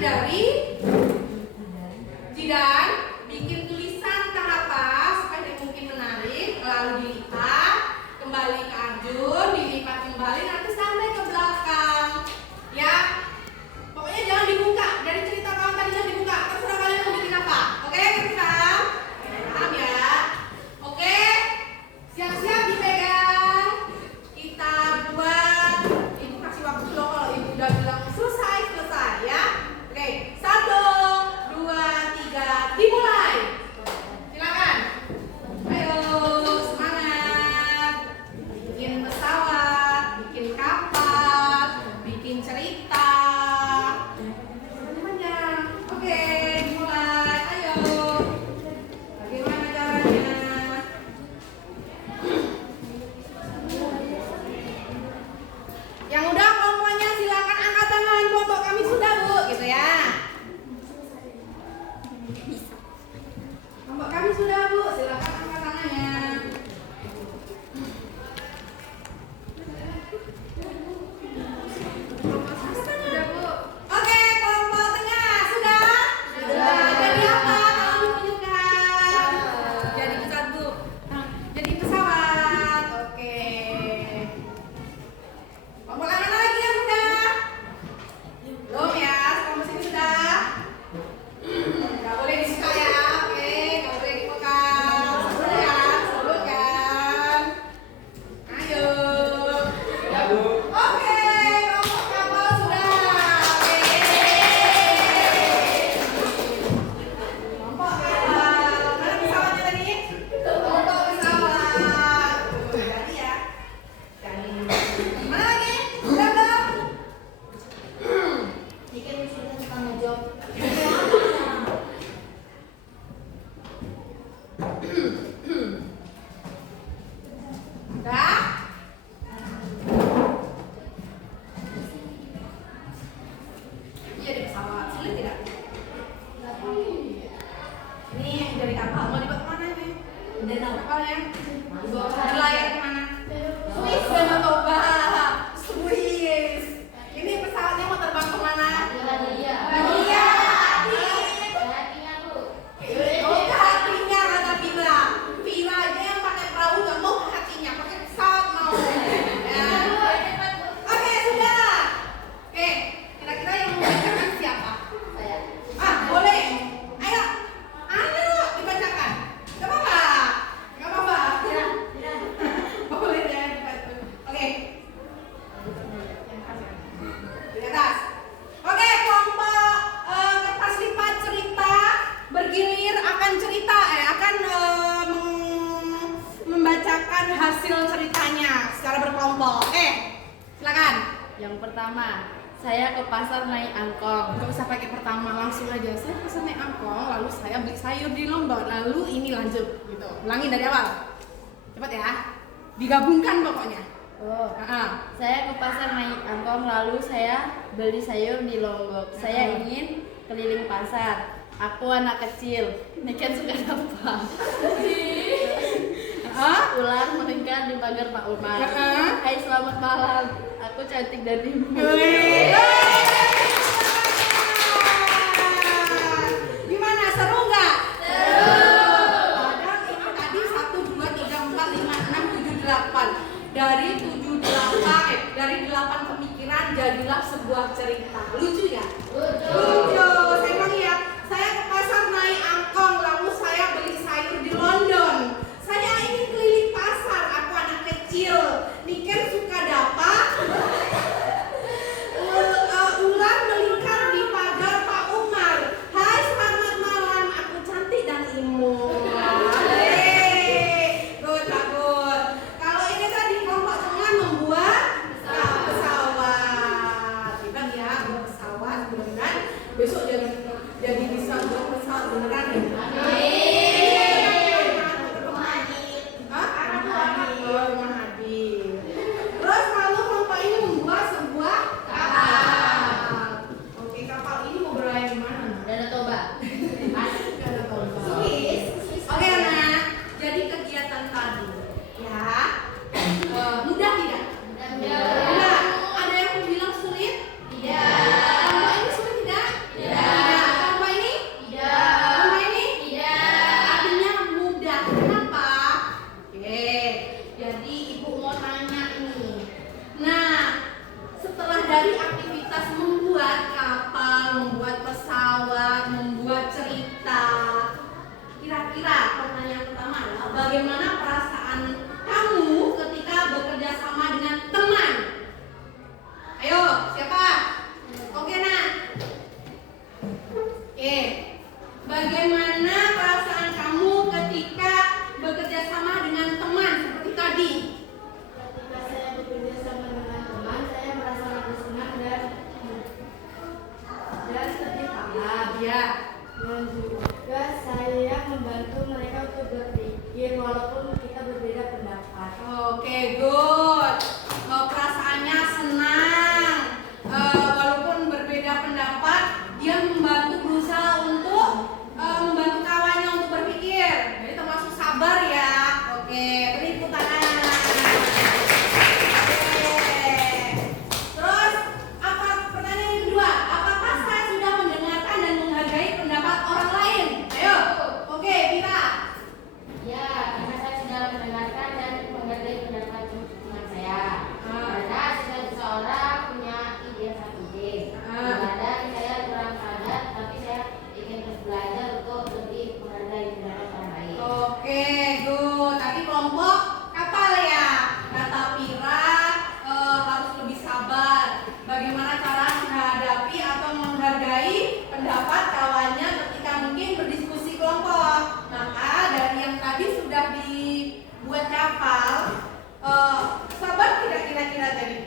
dari jidan, bikin tulisan tahap supaya dia mungkin menarik, lalu dilipat kembali ke arjun, dilipat kembali nanti sampai ke belakang. Ya, pokoknya jangan dibuka. Dari cerita kawan tadi jangan dibuka. Terserah kalian mau bikin apa. Oke, paham? Paham ya? Oke, siap-siap dipegang. Kita buat. Ibu kasih waktu loh kalau ibu udah bilang selesai ya. Oke, 1, 2, 3, dimulai. Silakan. Ayo, semangat. Bikin pesawat, bikin kapal, bikin cerita. Oke, dimulai. Ayo. Bagaimana caranya? Yang udah kelompoknya silakan angkat tangan. Kelompok kami sudah, Bu, gitu ya. Kelompok kami sudah, Bu, silakan angkat tangannya. Sudah, Bu. Oke, kelompok tengah sudah? Sudah. Jadi apa kalau menunjukkan? Jadi pesawat, Bu. Jadi pesawat. Oke. Kelompok mana lagi yang sudah? Belum ya? Kelompok sini sudah? Gak boleh disuka ya, oke? Gak boleh dipegang. Sabun ya, sabun kan? Ayo. Ya, Bu. Oke, kelompok kapal sudah. Oke. Kelompok kapal. Mana pesawatnya tadi? Kelompok pesawat. Jadi ya. Jadi. Mana lagi? Sudah belum? Bikin sudah tanggung jawab. Udah? Iya di pesawat. Sulit tidak? Ini yang dari kapal. Mau dibawa kemana ini? Dari kapalnya? Berlayar kemana? Swiss, Danau Toba. Swiss. Ini pesawatnya mau terbang kemana? Iya. Iya. Hatinya, Bu. Oh, ke hatinya kata Vila. Vila aja yang pakai perahu nggak mau ke hatinya, pakai pesawat mau. Ya. Oke, sudah. Oke, kira-kira yang membacakan siapa? Saya. Boleh. Ayo, dibacakan. Gak apa-apa. Gak apa-apa. Boleh deh. Oke. Di atas. Oke, kelompok kertas lipat cerita bergilir akan cerita akan membacakan hasil ceritanya secara berkelompok. Oke, silakan. Yang pertama, saya ke pasar naik angkong. Gak usah pakai pertama, langsung aja. Saya pesan naik angkong, lalu saya beli sayur di Lombok, lalu ini lanjut gitu. Ulangin dari awal. Cepat ya. Digabungkan pokoknya. Oh, saya ke pasar naik angkong lalu saya beli sayur di Lombok. Saya ingin keliling pasar. Aku anak kecil. Niken suka apa? Ular meningkat di pagar Pak Umar. Hai, selamat malam. Aku cantik dan imut. Gimana, seru nggak? Padahal ini tadi 1, 2, 3, 4, 5, 6, 7, 8. Dari 8 pemikiran jadilah sebuah cerita. Lucu ya? Lucu. Saya bilang ya, saya ke pasar naik angkong lalu saya beli sayur di London. Saya ingin keliling pasar, aku anak kecil. Niken suka dapat. Ular melingkar di pagar Pak Umar. Hai, selamat malam. Aku cantik dan imut. Good, bagus. Kalau ini tadi kelompok tengah membuat pesawat. Kita ya buat pesawat, mudah-mudahan besok jadi bisa buat pesawat beneran ya. Rumah Hadid. Terus lalu kelompok ini membuat sebuah kapal. Oke, kapal ini mau berlayar di mana? Danau Toba. Danau Toba. Swiss. Oke anak, jadi kegiatan tadi ya mudah tidak? Mudah. Ada yang bilang sulit? Tidak. Kelompok ini sulit tidak? Tidak. dan lebih paham. Ya. Dan juga saya membantu mereka untuk berpikir walaupun kita berbeda pendapat. Oke, good. Perasaannya senang. Walaupun berbeda pendapat, dia membantu berusaha untuk membantu kawannya untuk berpikir. Jadi termasuk sabar ya. Oke, beri tepuk tangan. Oke. Terus apa pertanyaan yang kedua? Apakah saya sudah mendengarkan dan menghargai pendapat orang lain? Ayo. Oke, Vita. Ya, karena saya sudah mendengarkan dan menghargai pendapat teman saya. Karena setiap seseorang punya ide satu ide. Kadang saya kurang padat, tapi saya ingin terus belajar untuk lebih menghargai pendapat orang lain. Oke, good. Tadi kelompok kapal ya. Kata Pira harus lebih sabar. Bagaimana cara menghadapi atau menghargai pendapat kawannya ketika mungkin berdiskusi kelompok. Maka dari yang tadi sudah dibuat kapal, sabar tidak kira-kira tadi?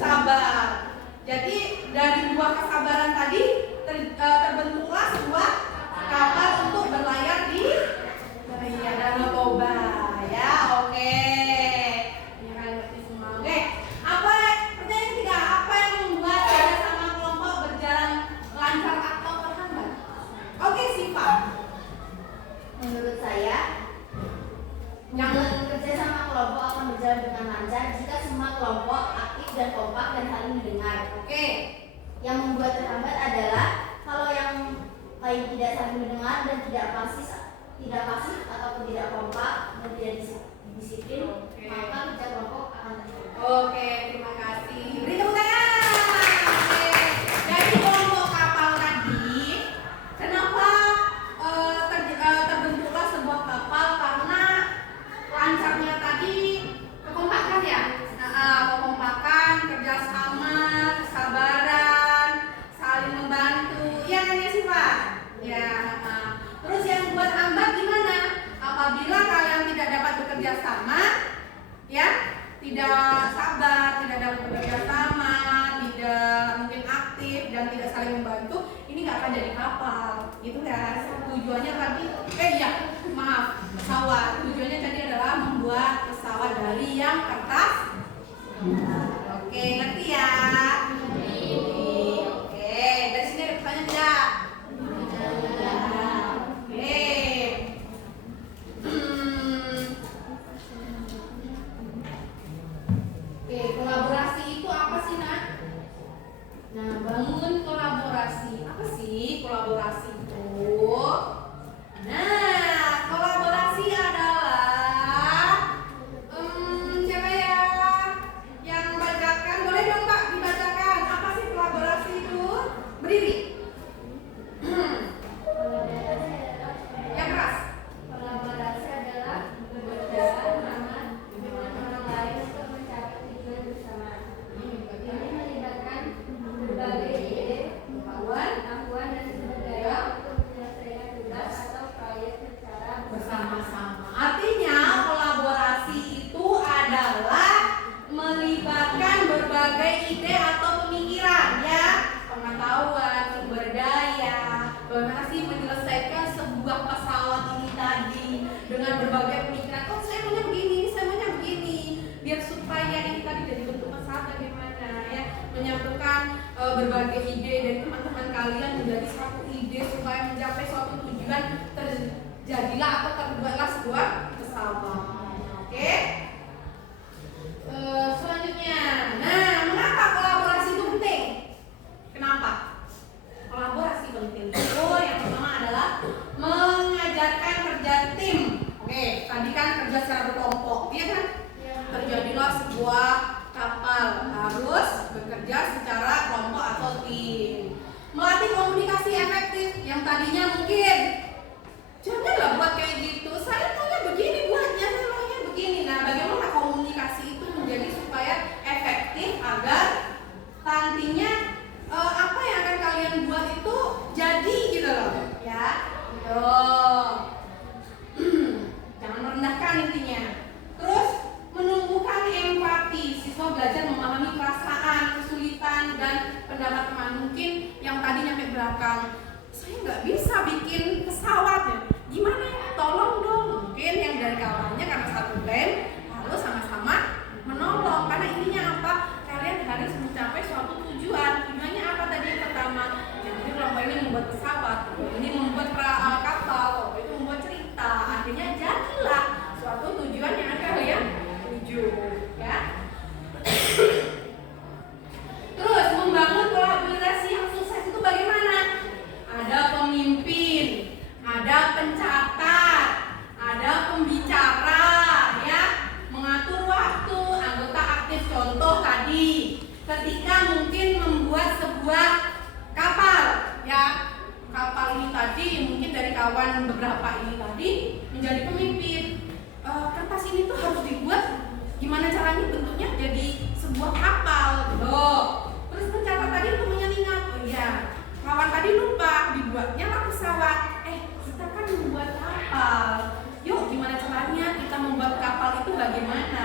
Sabar. Jadi dari buah kesabaran tadi terbentuklah sebuah kapal untuk berlayar di Danau Toba ya. Oke. Ya kan ngerti semua. Oke. Apa pertanyaan ketiga? Apa yang membuat kerjasama kelompok berjalan lancar atau terhambat? Oke, Siva. Menurut saya, kerja sama kelompok akan berjalan dengan lancar jika semua kelompok aktif dan kompak dan saling mendengar. Oke. Yang membuat terhambat adalah kalau yang lain tidak saling mendengar dan tidak pasif ataupun tidak kompak dan tidak disiplin, maka kerja kelompok akan terhambat. Oke, terima kasih. Beri tepuk tangan. Oke. Jadi kelompok kapal tadi, kenapa terbentuklah sebuah kapal? Karena lancarnya tadi kekompakan ya. Kekompakan, kerjasama, kesabaran, saling membantu. Iya kan ya sih Pak? Ya. Terus yang buat hambat gimana? Apabila kalian tidak dapat bekerja sama, ya, tidak sabar, tidak dapat bekerja sama, tidak mungkin aktif dan tidak saling membantu, ini nggak akan jadi kapal, gitu kan? Tujuannya tadi, pesawat. Tujuannya tadi adalah membuat pesawat dari yang kertas. Oke, ngerti ya? Oke, dari sini ada pertanyaan tidak? Oke. Oke, kolaborasi itu apa sih, Nak? Nah, bangun kolaborasi. Apa sih kolaborasi itu? Nah, kolaborasi adalah siapa ya yang membacakan? Boleh dong Pak dibacakan. Apa sih kolaborasi itu? Berdiri. Yang keras. Kolaborasi adalah bekerja sama dengan orang lain untuk mencapai tujuan bersama. Ini melibatkan berbagai ide, pengetahuan dan sumber daya untuk menyelesaikan tugas atau proyek secara Bersama-sama. Artinya kolaborasi itu adalah melibatkan berbagai ide atau pemikiran ya, pengetahuan, sumber daya. Bagaimana sih menyelesaikan sebuah pesawat ini tadi dengan berbagai pemikiran. Oh, saya maunya begini, saya maunya begini. Biar supaya ini tadi jadi bentuk pesawat bagaimana ya, menyatukan berbagai ide dari teman-teman kalian menjadi satu ide supaya mencapai suatu tujuan, terjadilah atau terbuatlah sebuah pesawat. Oke. Selanjutnya, nah, mengapa kolaborasi itu penting? Kenapa? Kolaborasi penting. Yang pertama adalah mengajarkan kerja tim. Oke, tadi kan kerja secara berkelompok, iya kan? Terjadilah sebuah kapal harus bekerja secara kelompok atau tim. Melatih komunikasi efektif yang tadinya mungkin janganlah buat kayak gitu. Saya belakang, saya nggak bisa bikin pesawat ya. Gimana ya? Tolong dong. Mungkin yang dari kawannya karena satu tim, lalu sama-sama menolong. Karena ininya apa? Kalian harus mencapai suatu tujuan. Tujuannya apa tadi yang pertama? Yang ini kelompok ini membuat pesawat, ini membuat kapal, itu membuat cerita. Akhirnya jadilah suatu tujuan yang akan kalian tuju, ya. Terus membangun kolaborasi yang sukses itu bagaimana? Ada pemimpin, ada pencatat, ada pembicara, ya, mengatur waktu, anggota aktif. Contoh tadi, ketika mungkin membuat sebuah kapal, ya, kapal ini tadi mungkin dari kawan beberapa ini tadi menjadi pemimpin. Kertas ini tuh harus dibuat gimana caranya bentuknya jadi sebuah kapal, loh. Terus pencatat tadi untuk menyelinap, oh iya, kawan tadi lupa dibuatnya lah pesawat. Kita kan membuat kapal. Yuk, gimana caranya kita membuat kapal itu bagaimana?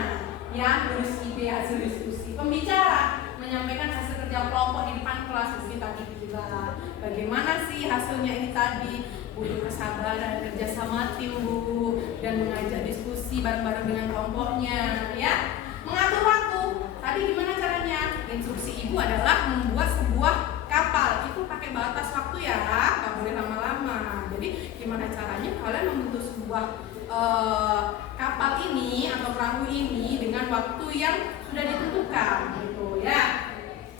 Ya, lurus ide, hasil diskusi. Pembicara menyampaikan hasil kerja kelompok di depan kelas seperti tadi bilang. Bagaimana sih hasilnya ini tadi? Butuh kesabaran, kerjasama tim, Bu, dan mengajak diskusi bareng-bareng dengan kelompoknya, ya. Mengatur waktu. Tadi gimana caranya? Instruksi ibu adalah membuat sebuah kapal. Itu pakai batas waktu ya, nggak boleh lama-lama. Jadi gimana caranya kalian membentuk sebuah kapal ini atau perahu ini dengan waktu yang sudah ditentukan, gitu ya.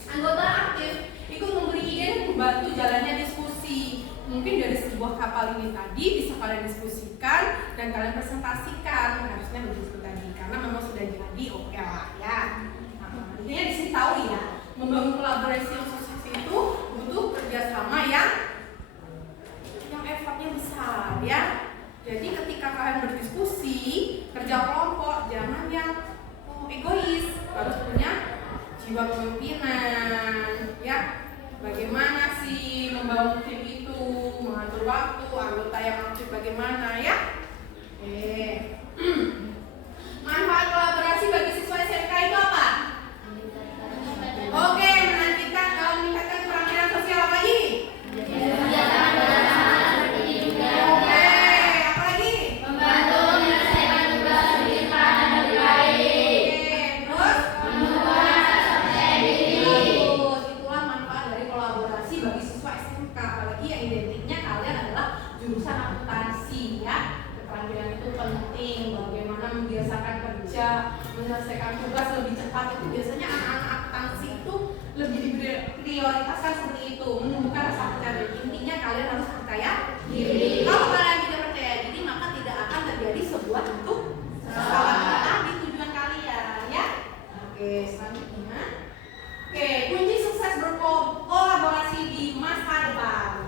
Anggota aktif ikut memberi ide, membantu jalannya diskusi. Mungkin dari sebuah kapal ini tadi bisa kalian diskusikan dan kalian presentasikan. Harusnya begitu tadi, karena memang sudah jadi, oke lah ya. Intinya di sini tahu ya, membangun kolaborasi yang sukses itu butuh kerjasama yang effortnya besar, ya. Jadi ketika kalian berdiskusi, kerja kelompok, jangan yang egois, harus punya jiwa kepemimpinan, ya. Bagaimana sih membangun tim itu, mengatur waktu, anggota yang aktif bagaimana, ya. Manfaat kolaborasi bagi siswa SMK itu apa? Oke, meningkatkan keterampilan sosial apa lagi? Jurusan akuntansi, ya. Keterampilan itu penting. Bagaimana membiasakan kerja, menyelesaikan tugas lebih cepat, itu biasanya anak-anak akuntansi itu lebih diprioritaskan seperti itu, menumbuhkan rasa percaya diri. Intinya kalian harus percaya diri. Kalau kalian tidak percaya diri, maka tidak akan terjadi sebuah bentuk kesalahan di tujuan kalian, ya. Oke, selanjutnya. Oke, kunci sukses berkolaborasi di masa depan.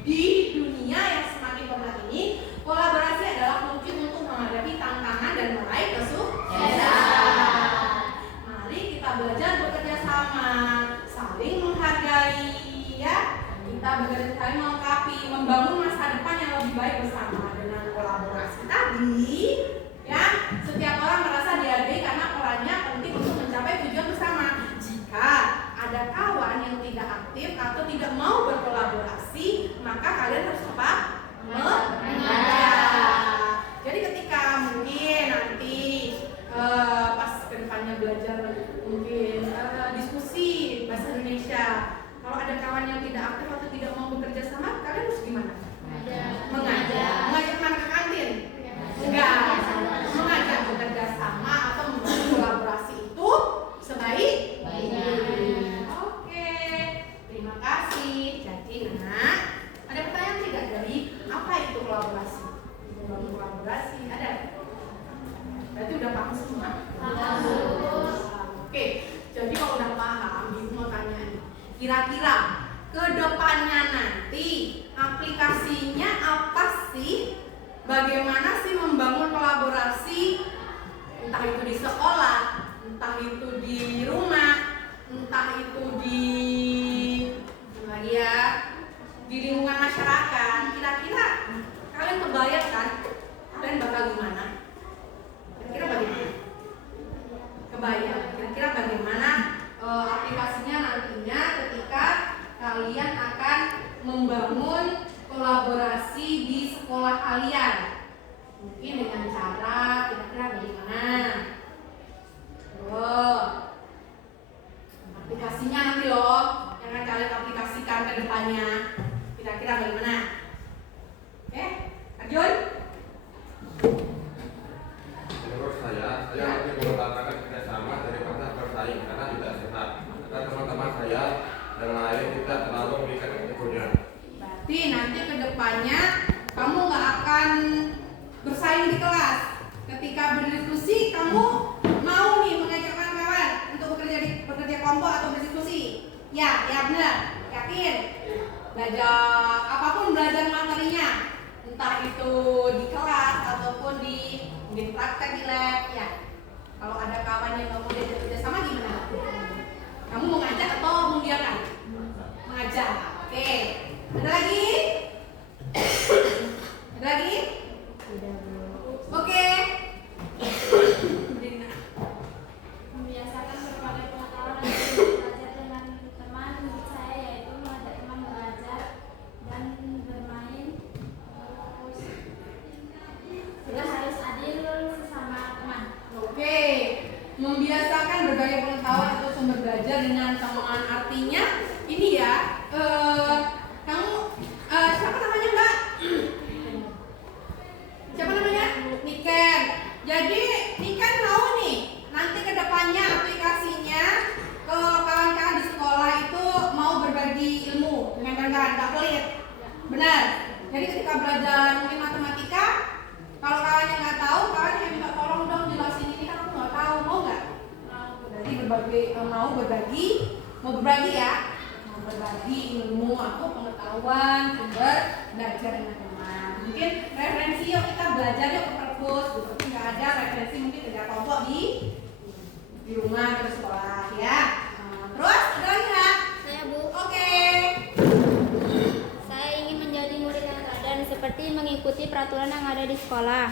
Di dunia yang semakin modern ini, kolaborasi adalah kunci untuk menghadapi tantangan dan meraih kesuksesan. Mari kita belajar bekerja sama, saling menghargai, ya. Kita bekerja saling melengkapi, membangun masa depan yang lebih baik bersama. Dengan kolaborasi tadi, ya, setiap orang merasa dihargai karena perannya penting untuk mencapai tujuan bersama. Jika ada kawan yang tidak aktif atau tidak mau berkolaborasi, maka kalian harus apa? Mengajak. Jadi ketika mungkin nanti pas kedepannya belajar mungkin diskusi bahasa Indonesia, kalau ada kawan yang tidak aktif atau tidak mau bekerja sama, kalian harus gimana? Mengajak. Mengajak mana ke kantin? Enggak. Mengajak bekerja sama atau membangun kolaborasi itu sebaik-baiknya. Oke, terima kasih. Jadi ada pertanyaan tidak dari apa itu kolaborasi? Membangun kolaborasi ada? Berarti udah paham semua? Paham. Oke, jadi kalau udah paham, ibu mau tanya nih. Kira-kira kedepannya nanti aplikasinya apa sih? Bagaimana sih membangun kolaborasi? Entah itu di sekolah, entah itu di rumah, entah itu di lingkungan masyarakat. Kira-kira kalian kebayang kan? Kalian bakal gimana? Kira-kira bagaimana? Kebayang. Kira-kira bagaimana aplikasinya nantinya ketika kalian akan membangun kolaborasi di sekolah kalian. Mungkin dengan cara kira-kira bagaimana? Aplikasinya nanti loh, yang akan kalian aplikasikan ke depannya. Kira-kira bagaimana? Oke, Arjun? Menurut saya lebih mengutamakan kerjasama daripada bersaing karena tidak sehat. Karena teman-teman saya yang lain tidak terlalu memberikan egonya. Berarti nanti ke depannya kamu nggak akan bersaing di kelas. Ketika berdiskusi, kamu mau nih mengajak kawan untuk bekerja kelompok atau berdiskusi. Ya benar. Yakin? Belajar materinya, entah itu di kelas ataupun mungkin praktek di lab. Ya. Kalau ada kawan yang nggak mau diajak kerja sama gimana? Kamu mau ngajak atau membiarkan? Mengajak. Oke. Ada lagi? Ada lagi? Oke. Membiasakan berbagai pengetahuan dan belajar dengan teman saya, yaitu mengajak teman belajar dan bermain. Juga harus adil sesama teman. Oke. Membiasakan berbagai pengetahuan atau sumber belajar dengan teman, artinya ini ya. Kamu siapa namanya Mbak? Siapa namanya? Niken. Jadi Niken mau nih nanti kedepannya aplikasinya ke kawan-kawan di sekolah itu mau berbagi ilmu dengan kawan-kawan, nggak pelit. Benar. Jadi ketika belajar mungkin matematika, kalau kawannya nggak tahu, kawan yang minta tolong dong jelasin ini kan aku nggak tahu, mau nggak? Jadi mau berbagi ya, mau berbagi ilmu atau pengetahuan sumber belajar dengan teman. Mungkin referensi yuk kita belajar yuk ke perpus, tapi nggak ada referensi mungkin kerja kelompok di rumah atau di sekolah ya. Terus ada lagi nggak? Saya Bu. Oke. Saya ingin menjadi murid yang teladan seperti mengikuti peraturan yang ada di sekolah.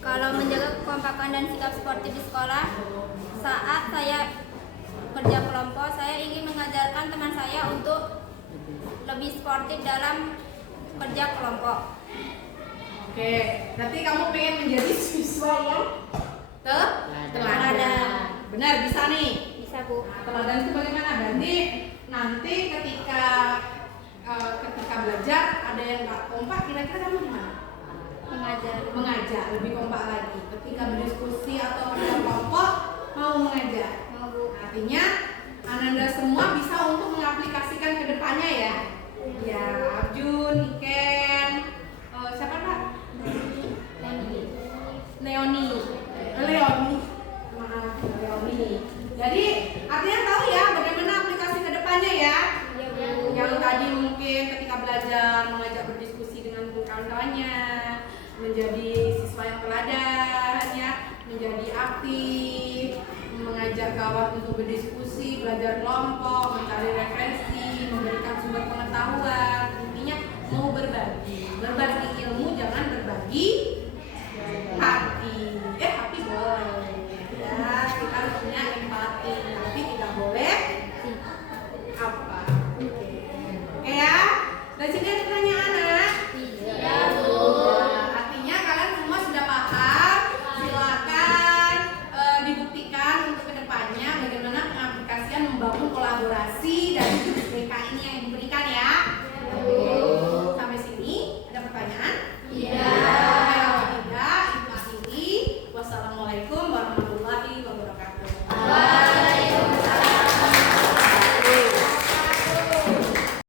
Kalau menjaga kekompakan dan sikap sportif di sekolah, saat saya kerja kelompok, saya ingin mengajarkan teman saya untuk lebih sportif dalam kerja kelompok. Oke, nanti kamu pengen menjadi siswa yang teladan. Benar, bisa nih. Bisa Bu. Nah, teladan itu bagaimana? Berarti nanti ketika belajar ada yang nggak kompak, kira-kira kamu gimana? Mengajak lebih kompak lagi. Ketika berdiskusi atau kerja kelompok mau mengajak. Mau Bu. Artinya Ananda semua bisa untuk mengaplikasikan ke depannya ya. Ya, Arjun, Niken, siapa Pak? Leoni. Maaf, Leoni. Jadi artinya tahu ya bagaimana aplikasi ke depannya ya. Yang tadi mungkin ketika belajar mengajak berdiskusi dengan kawan-kawannya, menjadi siswa yang teladan ya, menjadi aktif, mengajak kawan untuk berdiskusi, belajar kelompok, mencari referensi, memberikan sumber pengetahuan